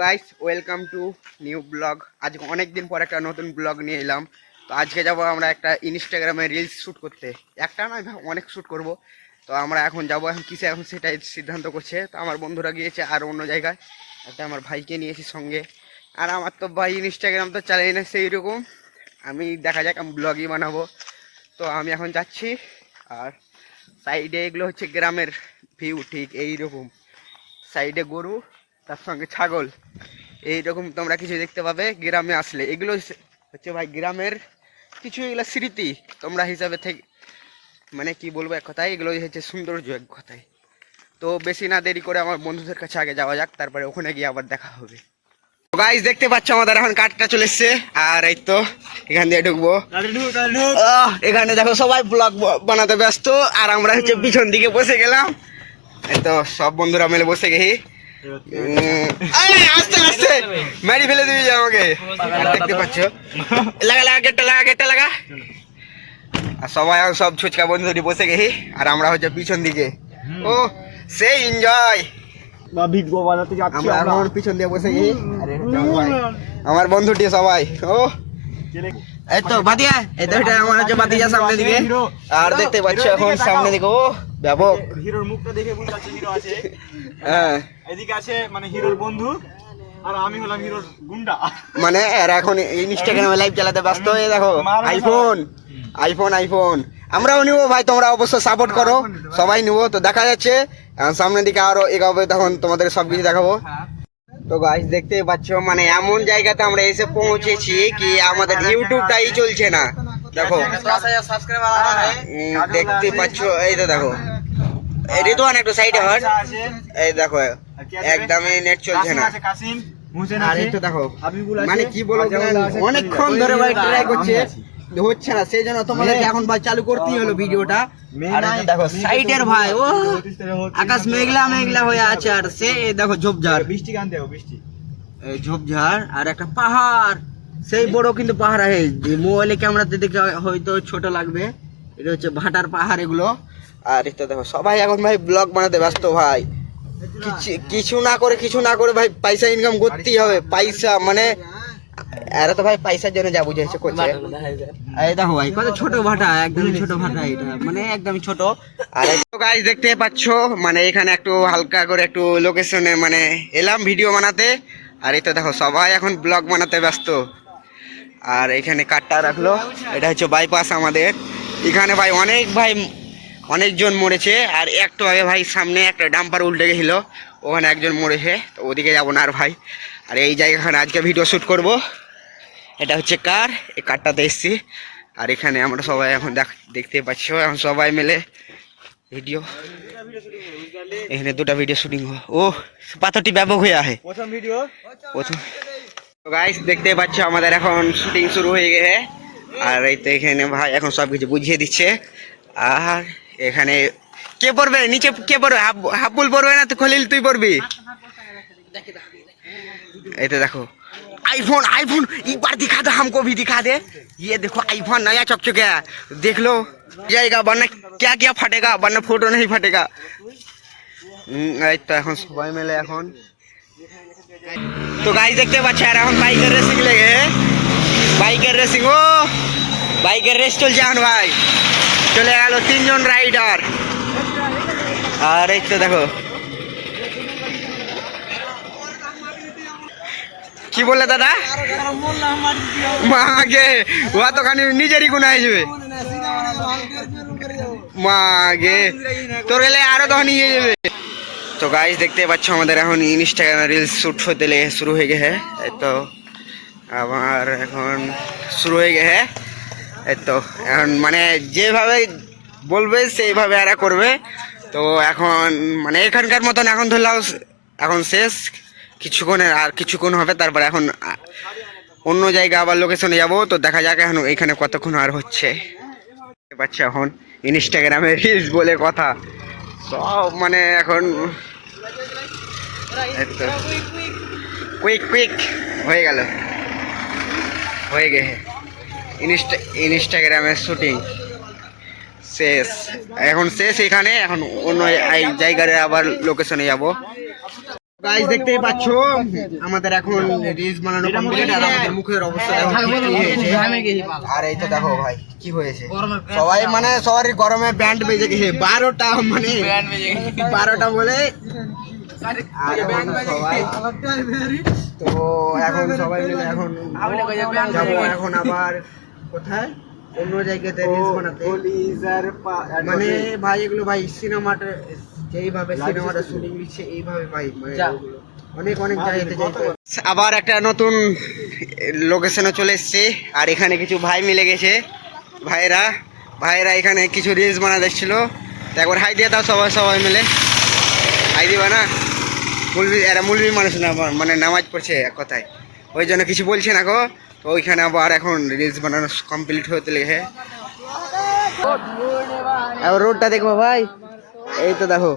Guys welcome to new blog. আজকে অনেক দিন পর একটা নতুন ব্লগ নিয়ে এলাম। তো আজকে যাব আমরা একটা ইনস্টাগ্রামে রিলস শ্যুট করতে। একটা নয়, অনেক শ্যুট করব। তো আমরা এখন যাবো, এখন কিসে এখন সেটাই সিদ্ধান্ত করছে। তো আমার বন্ধুরা গিয়েছে আর অন্য জায়গায়, একটা আমার ভাইকে নিয়েছি সঙ্গে। আর আমার তো ভাই ইনস্টাগ্রাম তো চালাই না সেই রকম, আমি দেখা যাক আমি ব্লগই বানাবো। তো আমি এখন যাচ্ছি। আর সাইডে এগুলো হচ্ছে গ্রামের ভিউ, ঠিক এইরকম সাইডে গরু, তার সঙ্গে ছাগল, এইরকম তোমরা কিছু দেখতে পাবে গ্রামে আসলে। এগুলো হচ্ছে ভাই গ্রামের কিছু এগুলো স্মৃতি তোমরা হিসাবে থেকে, মানে কি বলবো এক কথায়, এগুলোই হচ্ছে সৌন্দর্য এক কথায়। তো বেশি না দেরি করে আমার বন্ধুদের কাছে আগে যাওয়া যাক, তারপরে ওখানে গিয়ে আবার দেখা হবে। গাইস দেখতে পাচ্ছ আমাদের এখন কাঠটা চলে এসছে। আর এই তো এখান দিয়ে ঢুকবো। এখানে দেখো সবাই ব্লগ বানাতে ব্যস্ত, আর আমরা হচ্ছে পিছন দিকে বসে গেলাম। এই তো সব বন্ধুরা মিলে বসে গেছি। আস্তে আস্তে মারি ফেলে দিবি আমাকে। দেখতে পাচ্ছ, লাগা লাগা গেটটা লাগা। আর সবাই সব ছুচকা বন্ধুরি বসে গেছি, আর আমরা হচ্ছে পিছন দিকে। ও সেই এনজয়, আমরা এখন পিছন দিয়ে বসে গেছি। আমার বন্ধুটি সবাই, ও এই তো বাতিয়া, এই তো এটা আমার হচ্ছে বাতিয়া সামনে দিকে। আর দেখতে পাচ্ছ এখন সামনে দিকে, ও ব্যাপক হিরোর মুখটা দেখে বুঝতে পারছি হিরো আছে। হ্যাঁ, এদিকে আছে মানে হিরোর বন্ধু, আর আমি হলাম হিরোর গুন্ডা। মানে এরা এখন ইনস্টাগ্রামে লাইভ চালাতে ব্যস্ত। এই দেখো আইফোন আমরাও নিবো ভাই, তোমরা অবশ্য সাপোর্ট করো, সবাই নিবো। তো দেখা যাচ্ছে সামনের দিকে আরো এগাবে, তখন তোমাদের সবকিছু দেখাবো। তো গাইস দেখতে পাচ্ছ, মানে এমন জায়গাতে আমরা এসে পৌঁছেছি কি আমাদের ইউটিউবটাই চলছে না। দেখো দেখতে পাচ্ছ, এই তো দেখো রিদওয়ান একটু সাইডে হট, এই দেখো একদমই নেট চলছে না। আর এই তো দেখো, মানে কি বলবো, অনেকক্ষণ ধরে ভাই ট্রাই করছে, হচ্ছে না, সেই জন্য তোমাদের এখন ভাই চালু করতেই হলো ভিডিওটা। আর দেখো সাইডের ভাই, ও আকাশ মেঘলা মেঘলা হয়ে আছে, আর সে দেখো ঝোপঝাড়, বৃষ্টি কানতে হবে, বৃষ্টি ঝোপঝাড়, আর একটা পাহাড়, সেই বড় কিন্তু পাহাড় আছে, মোবাইলে ক্যামেরাতে দেখে হয়তো ছোট লাগবে। এটা হচ্ছে ভাটার পাহাড় এগুলো। আর এটা দেখো সবাই এখন ভাই ব্লগ বানাতে ব্যস্ত ভাই, কিছু না করে ভাই পয়সা ইনকাম করতেই হবে। পয়সা মানে এরা তো ভাই পয়সার জন্য যা বুঝেছে করছে। এই দেখো ভাই কত ছোট ভাটা, একদমই ছোট ভাটা, এটা মানে একদমই ছোট। আর গাইস দেখতে পাচ্ছ, মানে এখানে একটু হালকা করে একটু লোকেশনে মানে এলাম ভিডিও বানাতে। আর এই তো দেখো সবাই এখন ব্লগ বানাতে ব্যস্ত। আর এখানে কাটটা রাখলো, এটা হচ্ছে বাইপাস আমাদের। এখানে ভাই অনেকজন মরেছে। আর একটু আগে ভাই সামনে একটা ডাম্পার উল্টে গেছিল, ওখানে একজন মরেছে। তো ওদিকে যাবো না আর ভাই। আর এই জায়গাখানে আজকে ভিডিও শ্যুট করব। এটা হচ্ছে কার, এই কারটাতে এসছি। আর এখানে আমরা সবাই এখন দেখতে পাচ্ছ, এখন সবাই মিলে ভিডিও, এখানে দুটা ভিডিও শুটিং। ও পাথরটি ব্যাপক হয়ে আছে প্রথম। তো গাইস দেখতে পাচ্ছ আমাদের এখন শুটিং শুরু হয়ে গেছে। আর এই তো এখানে ভাই এখন সব কিছু বুঝিয়ে দিচ্ছে। আর এখানে কে পড়বে নিচে, কে পড়বে, হাফুল পড়বে না তো খলিল তুই পড়বি। এই তো দেখো आईफोन एक बार दिखा दे, हमको भी दिखा दे। ये देखो आईफोन नया चकचका, देख लो जाएगा, वरना क्या क्या फटेगा, वरना फोटो नहीं फटेगा। এই তো এখন সবাই মিলে এখন, তো গাইস দেখতে পাচ্ছ আর এখন বাইকের রেসিং লেগে, বাইকের রেসিং, ও বাইকের রেস চলছে এখন ভাই। চলে গেল 3 জন রাইডার। আর এই তো দেখো কি বললে দাদা, মাগে ওয়া তো খানি নিজেরই গুণ হয়ে যাবে, মাগে তোর গেলে আরো তখন নিয়ে যাবে। তো গাইস দেখতে পাচ্ছ আমাদের এখন ইনস্টাগ্রামে রিলস শ্যুট হতে শুরু হয়ে গেছে। এই তো আবার এখন শুরু হয়ে গেছে। এই তো এখন মানে যেভাবে বলবে সেইভাবে এরা করবে। তো এখন মানে এখানকার মতন এখন ধরলাম এখন শেষ, কিছুক্ষণ হবে, তারপরে এখন অন্য জায়গা আবার লোকেশনে যাব। তো দেখা যাক এখন এখানে কতক্ষণ আর হচ্ছে। পাচ্ছি এখন ইনস্টাগ্রামে রিলস বলে কথা সব, মানে এখন কুইক হয়ে গেছে ইনস্টাগ্রামের শুটিং শেষ, এখন শেষ এখানে। এখন অন্য জায়গায় আবার লোকেশনে যাব। গাইস দেখতেই পাচ্ছ আমাদের এখন রিলস বানানো কমপ্লিট আর আমাদের মুখের অবস্থা দেখো কি হয়েছে। আর এই তো দেখো ভাই কি হয়েছে, সবাই মানে সবারই গরমে ব্যান্ড বেজে গেছে 12টা, মানে 12টা বলে। আর এখন সবাই তো এখন সবাই মিলে এখন যাবো এখন আবার কোথায় অন্য জায়গাতে রিলস বানাতে। মানে ভাই এগুলো ভাই সিনেমাটা যেইভাবে সিনেমাটা শুটিং দিচ্ছে এইভাবে ভাই মানে অনেক অনেক জায়গাতে যাইতে। আবার একটা নতুন লোকেশনে চলে এসেছি আর এখানে কিছু ভাই মিলে গেছে, ভাইরা এখানে কিছু রিলস বানা দেখছিল। তো একবার হাই দিয়ে দাও সবাই সবাই মিলে, হাই দিবা না? মুলবি মানুষ না, মানে নামাজ পড়ছে এক কথায়, ওই জন্য কিছু বলছে না গো। তো ওইখানে আবার এখন রিলস বানানো কমপ্লিট হতে লেগে। আর রোডটা দেখবো ভাই, এই তো দেখো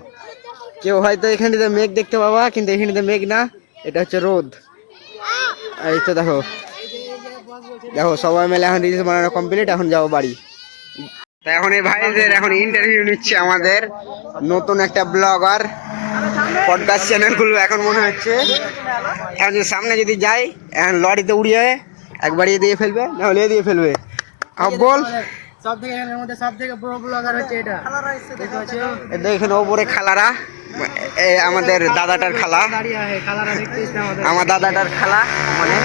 কেউ হয়তো এখানটাতে মেঘ দেখতে পাবা, কিন্তু এখানটাতে মেঘ না, এটা হচ্ছে রোদ। এই তো দেখো দেখো সবাই মিলে এখন রিলস বানানো কমপ্লিট, এখন যাবো বাড়ি। তা এখন এই ভাইদের এখন ইন্টারভিউ নিচ্ছে আমাদের নতুন একটা ব্লগার, পডকাস্ট চ্যানেলগুলো এখন মনে হচ্ছে এখন যদি সামনে যদি যাই এখন লরিতে উড়িয়ে একবারই দিয়ে ফেলবে, না হলে দিয়ে ফেলবে। বল এখানে ওপরে খালারা, আমাদের দাদাটার খালা, আমার দাদাটার খালা, মানে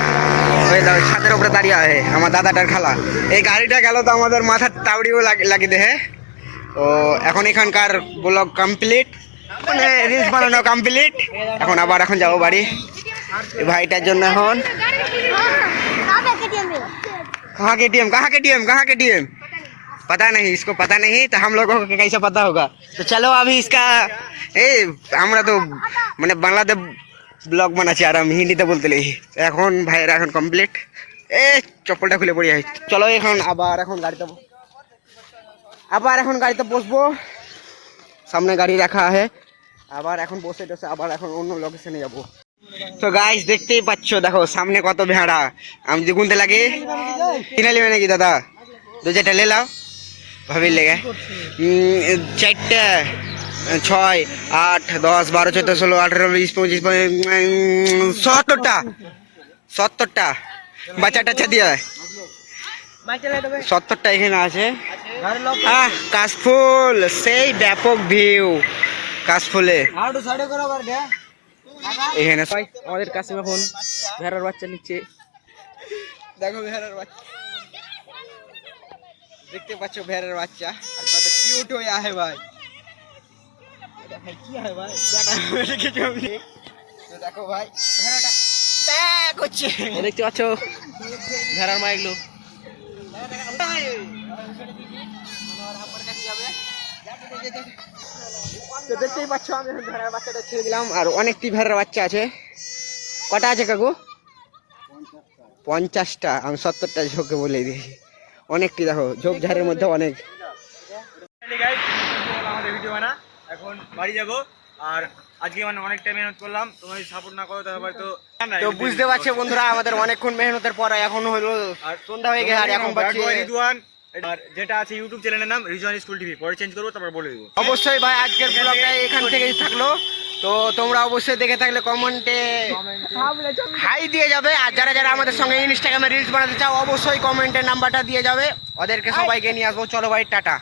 ওই ছাদের উপরে দাঁড়িয়ে আছে আমার দাদাটার খালা। এই গাড়িটা গেল তো আমাদের মাথার তাওড়িও লাগিয়ে দেহে। তো এখন এখানকার ব্লগ কমপ্লিট, মানে রিলস বানানো কমপ্লিট, এখন আবার এখন যাবো বাড়ি এই ভাইটার জন্য। এখন कहाँ KTM पता नहीं, इसको पता नहीं, तो हम लोगों को कैसे पता होगा। तो चलो अभी इसका আমরা তো মানে বাংলাতে ব্লগ বানাচ্ছি আর আমি হিন্দিতে বলতে লেগি। এখন ভাইয়েরা এখন কমপ্লিট, চপ্পলটা খুলে পড়ে যাই। চলো এখন আবার এখন গাড়িতে বসবো, সামনে গাড়ি রাখা আছে, আবার এখন বসে টসে আবার এখন অন্য লোকেশনে যাবো। তো গাইস দেখতেই পাচ্ছ দেখো সামনে কত ভেড়া, আমি যদি গুনতে লাগে কিনে নেবে নাকি দাদা? 2-4টা ले लाओ ভাবি লেগে, 4টা 6 8 10 12 14 16 18 20 25 70টা বাচ্চা টাচ্চা দিয়ে 70টা এখানে আছে। কাশফুল সেই ব্যাপক ভিউ কাশফুলে এখানে আমাদের কাছে এখন ভেড়ার বাচ্চা নিচ্ছে। দেখো ভেড়ার বাচ্চা দেখতে পাচ্ছ, ভেড়ার বাচ্চা আর কত কিউট হয়ে আছে ভাই। কি হয় ভাই তো দেখো ভাই ভেড়াটা করছে, দেখতে পাচ্ছ ভেড়ার মা এগুলো। তো দেখতেই পাচ্ছ আমি ভেড়ার বাচ্চাটা ছেড়ে দিলাম, আর অনেকটি ভেড়ার বাচ্চা আছে। কটা আছে কাকু? 50টা, আমি 70টা ঝোঁকে বলে দিয়েছি। অনেকটি দেখো ঝোপঝাড়ের মধ্যে অনেক। আমাদের ভিডিও বানা এখন বাড়ি যাবো, আর আজকে মানে অনেকটা মেহনত করলাম, তোমরা যদি সাপোর্ট না করো তাহলে হয়তো তো বুঝতে পারছো বন্ধুরা আমাদের অনেকক্ষণ মেহনতের পর এখন হলো সন্ধ্যা হয়ে গেছে, আর এখন আর যেটা আছে ইউটিউব চ্যানেলের নাম রিজওয়ান স্কুল টিভি, পরে চেঞ্জ করবো তারপর বলে দেবো। অবশ্যই ভাই আজকের ব্লগটা এখান থেকেই থাকলো। তো তোমরা অবশ্যই দেখে থাকলে কমেন্টে হাই দিয়ে যাবে, আর যারা যারা আমাদের সঙ্গে ইনস্টাগ্রামে রিলস বানাতে চাও অবশ্যই কমেন্টের নাম্বারটা দিয়ে যাবে, ওদেরকে সবাইকে নিয়ে আসবো। চলো ভাই টাটা।